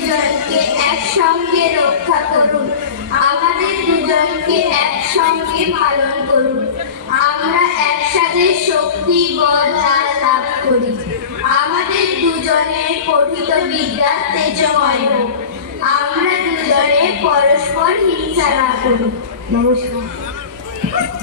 দুজনকে একসঙ্গে রক্ষা করুন, আমাদের দুজনকে একসঙ্গে পালন করুন। আমরা একসাথে শক্তি বল লাভ করি। আমাদের দুজনের পঠিত বিদ্যা তেজময় হোক। আমরা দুজনে পরস্পর হিংসা না করি। নমস্কার।